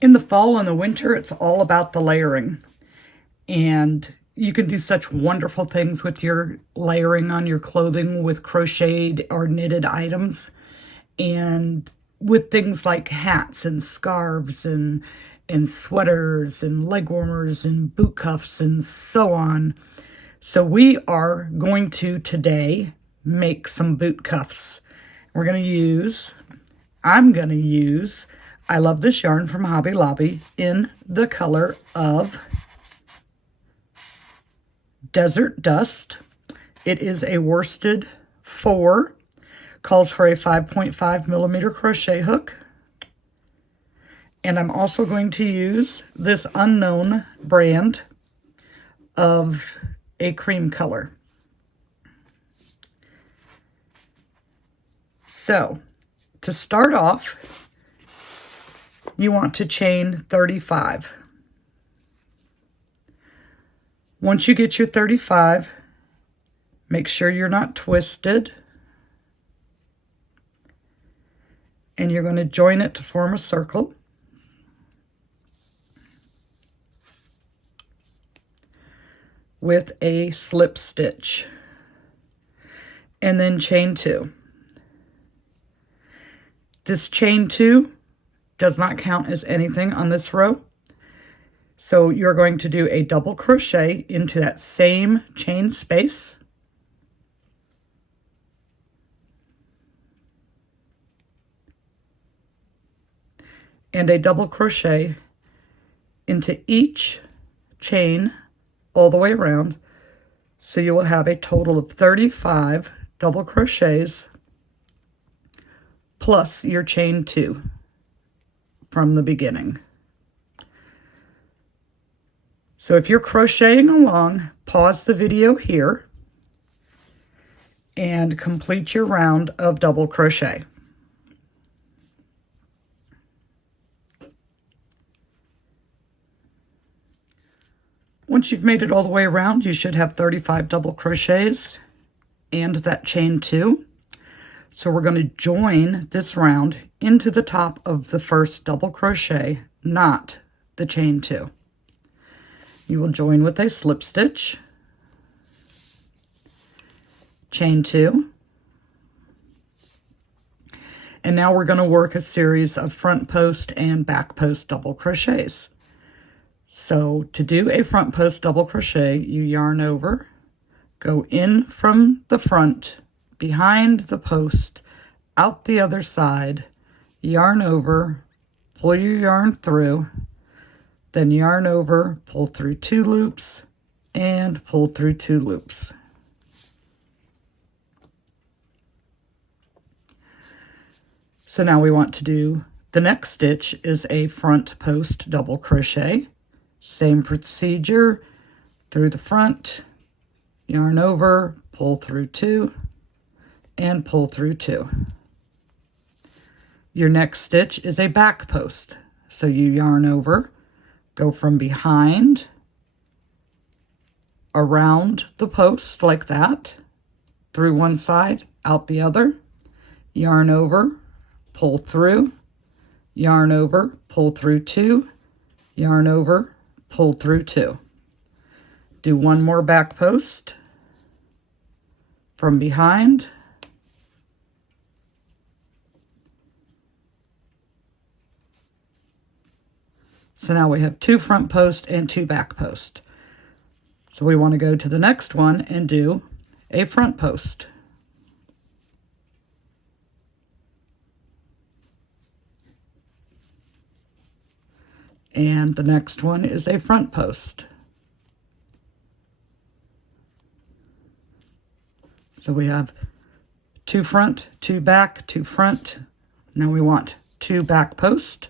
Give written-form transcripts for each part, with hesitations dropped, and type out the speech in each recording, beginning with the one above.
In the fall and the winter, it's all about the layering. And you can do such wonderful things with your layering on your clothing with crocheted or knitted items. And with things like hats and scarves and sweaters and leg warmers and boot cuffs and so on. So we are going to today make some boot cuffs. I'm going to use I love this yarn from Hobby Lobby in the color of Desert Dust. It is a worsted 4, calls for a 5.5 millimeter crochet hook. And I'm also going to use this unknown brand of a cream color. So, to start off, you want to chain 35. Once you get your 35, make sure you're not twisted. And you're going to join it to form a circle. With a slip stitch. And then chain 2. This chain 2 does not count as anything on this row. So you're going to do a double crochet into that same chain space. And a double crochet into each chain all the way around. So you will have a total of 35 double crochets plus your chain 2 from the beginning. So if you're crocheting along, pause the video here and complete your round of double crochet. Once you've made it all the way around, you should have 35 double crochets and that chain 2. So we're going to join this round into the top of the first double crochet, not the chain 2. You will join with a slip stitch, chain 2, and now we're going to work a series of front post and back post double crochets. So to do a front post double crochet, you yarn over, go in from the front, behind the post, out the other side, yarn over, pull your yarn through, then yarn over, pull through 2 loops, and pull through 2 loops. So now we want to do, the next stitch is a front post double crochet. Same procedure, through the front, yarn over, pull through 2, and pull through 2. Your next stitch is a back post. So you yarn over, go from behind, around the post like that, through one side, out the other, yarn over, pull through, yarn over, pull through 2, yarn over, pull through 2. Do one more back post from behind, so now we have 2 front post and 2 back post. So we want to go to the next one and do a front post. And the next one is a front post. So we have 2 front, 2 back, 2 front. Now we want 2 back post.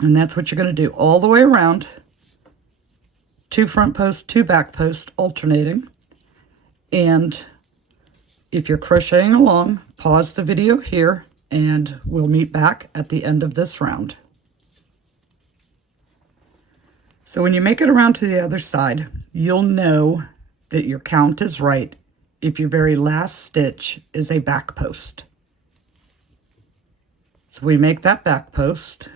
And that's what you're going to do all the way around. 2 front posts, 2 back posts, alternating. And if you're crocheting along, pause the video here and we'll meet back at the end of this round. So when you make it around to the other side, you'll know that your count is right if your very last stitch is a back post. So we make that back post,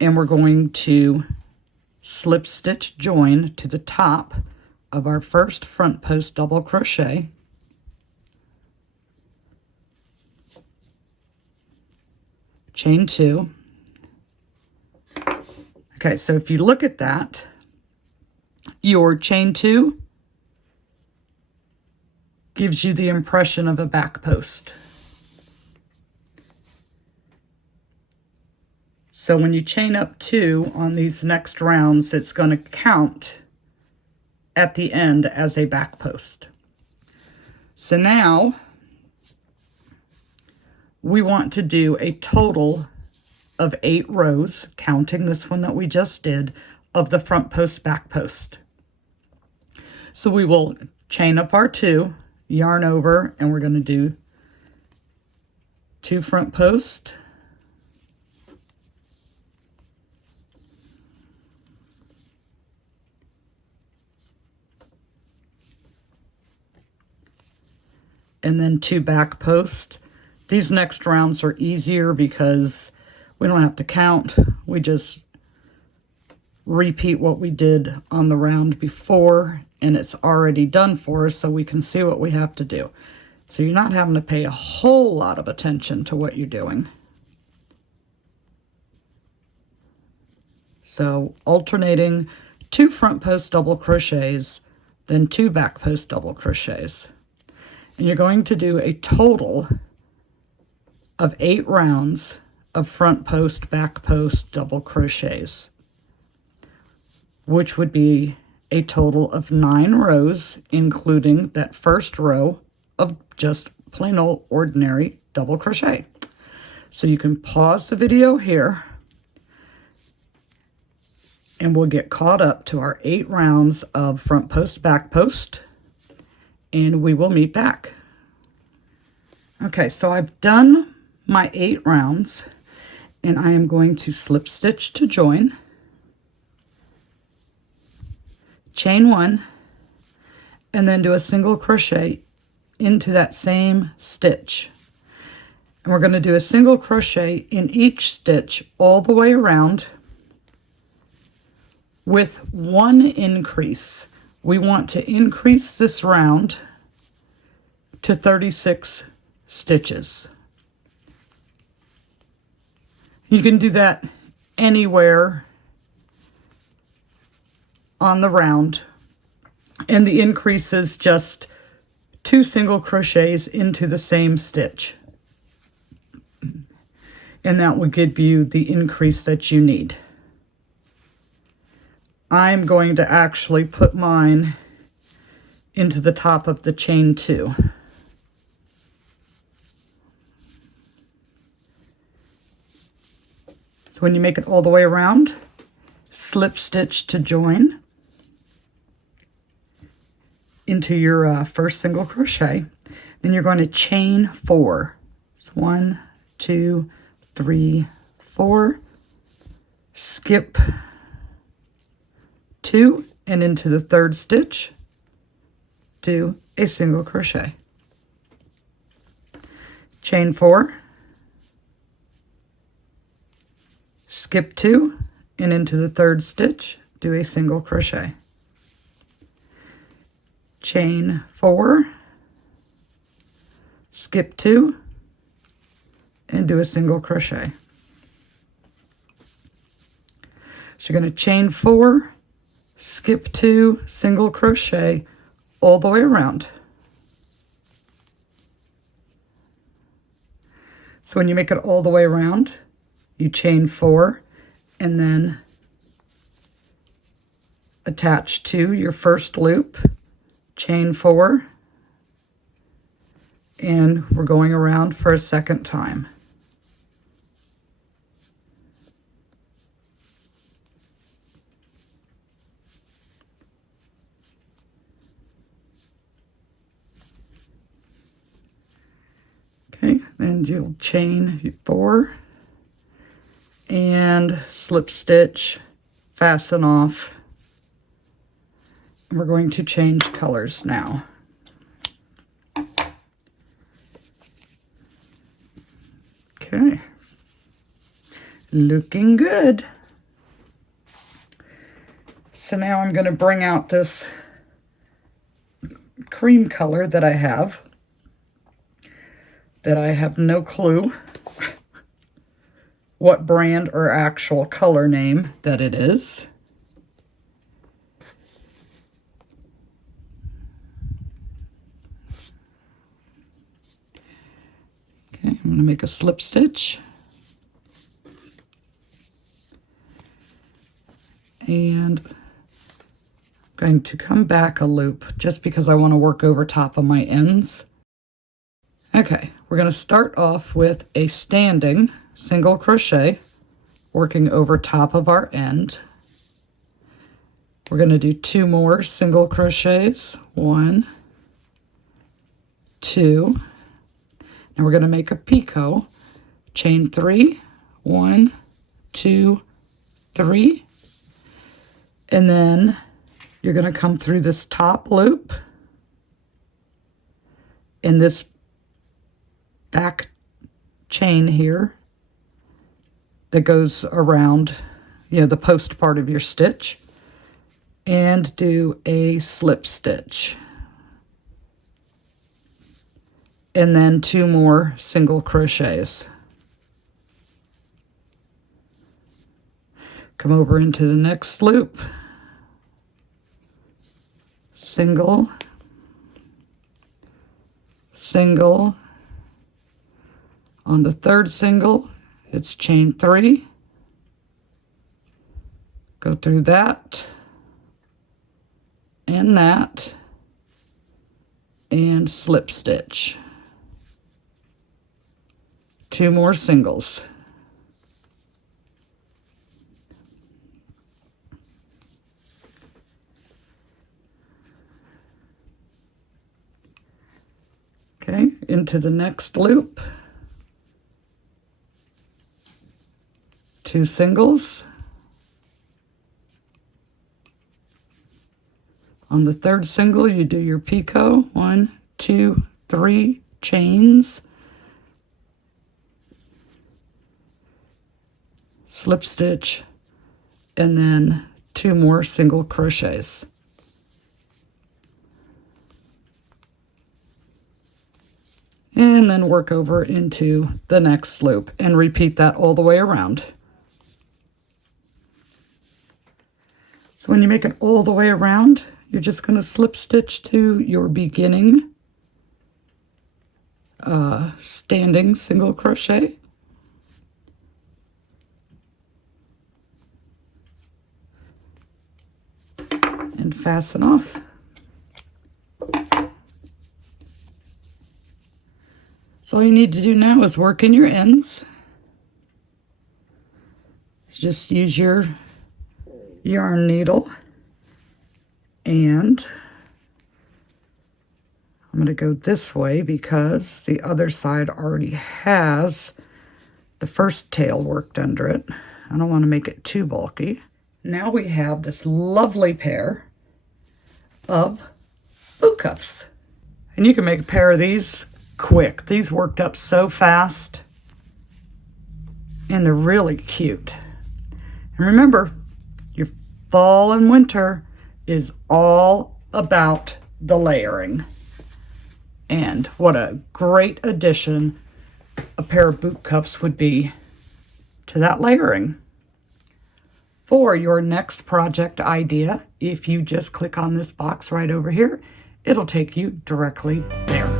and we're going to slip stitch join to the top of our first front post double crochet, chain 2. Okay, so if you look at that, your chain 2 gives you the impression of a back post. So when you chain up 2 on these next rounds, it's going to count at the end as a back post. So now we want to do a total of 8 rows, counting this one that we just did, of the front post back post. So we will chain up our 2, yarn over, and we're going to do 2 front post, and then 2 back post. These next rounds are easier because we don't have to count. We just repeat what we did on the round before, and it's already done for us, so we can see what we have to do. So you're not having to pay a whole lot of attention to what you're doing. So alternating 2 front post double crochets, then 2 back post double crochets. And you're going to do a total of 8 rounds of front post, back post double crochets, which would be a total of 9 rows, including that first row of just plain old ordinary double crochet. So you can pause the video here, and we'll get caught up to our 8 rounds of front post, back post, and we will meet back. Okay, so I've done my 8 rounds, and I am going to slip stitch to join, chain 1, and then do a single crochet into that same stitch. And we're going to do a single crochet in each stitch all the way around with 1 increase. We want to increase this round to 36 stitches. You can do that anywhere on the round, and the increase is just 2 single crochets into the same stitch, and that will give you the increase that you need. I'm going to actually put mine into the top of the chain 2. So when you make it all the way around, slip stitch to join into your first single crochet. Then you're going to chain 4. So 1, 2, 3, 4. Skip 2 and into the 3rd stitch, do a single crochet. Chain 4. Skip 2 and into the 3rd stitch, do a single crochet. Chain 4, skip 2 and do a single crochet. So you're going to chain 4, skip 2, single crochet all the way around. So when you make it all the way around, you chain 4 and then attach to your first loop, chain 4, and we're going around for a second time. Okay, then you'll chain 4 and slip stitch, fasten off. We're going to change colors now. Okay, looking good. So now I'm going to bring out this cream color that I have no clue what brand or actual color name that it is. Okay, I'm going to make a slip stitch. And I'm going to come back a loop just because I want to work over top of my ends. Okay, we're going to start off with a standing single crochet, working over top of our end. We're going to do 2 more single crochets, 1, 2, and we're going to make a picot, chain 3, 1, 2, 3, and then you're going to come through this top loop in this back chain here that goes around, the post part of your stitch, and do a slip stitch. And then 2 more single crochets. Come over into the next loop. Single, single. On the 3rd single, it's chain 3. Go through that, and slip stitch. 2 more singles. Okay, into the next loop. 2 singles. On the 3rd single, you do your picot, 1, 2, 3 chains, slip stitch, and then 2 more single crochets. And then work over into the next loop and repeat that all the way around. So when you make it all the way around, you're just going to slip stitch to your beginning standing single crochet. And fasten off. So all you need to do now is work in your ends. Just use your yarn needle, and I'm going to go this way because the other side already has the first tail worked under it. I don't want to make it too bulky. Now we have this lovely pair of boot cuffs, and you can make a pair of these quick. These worked up so fast, and they're really cute. And remember, your fall and winter is all about the layering. And what a great addition a pair of boot cuffs would be to that layering. For your next project idea, if you just click on this box right over here, it'll take you directly there.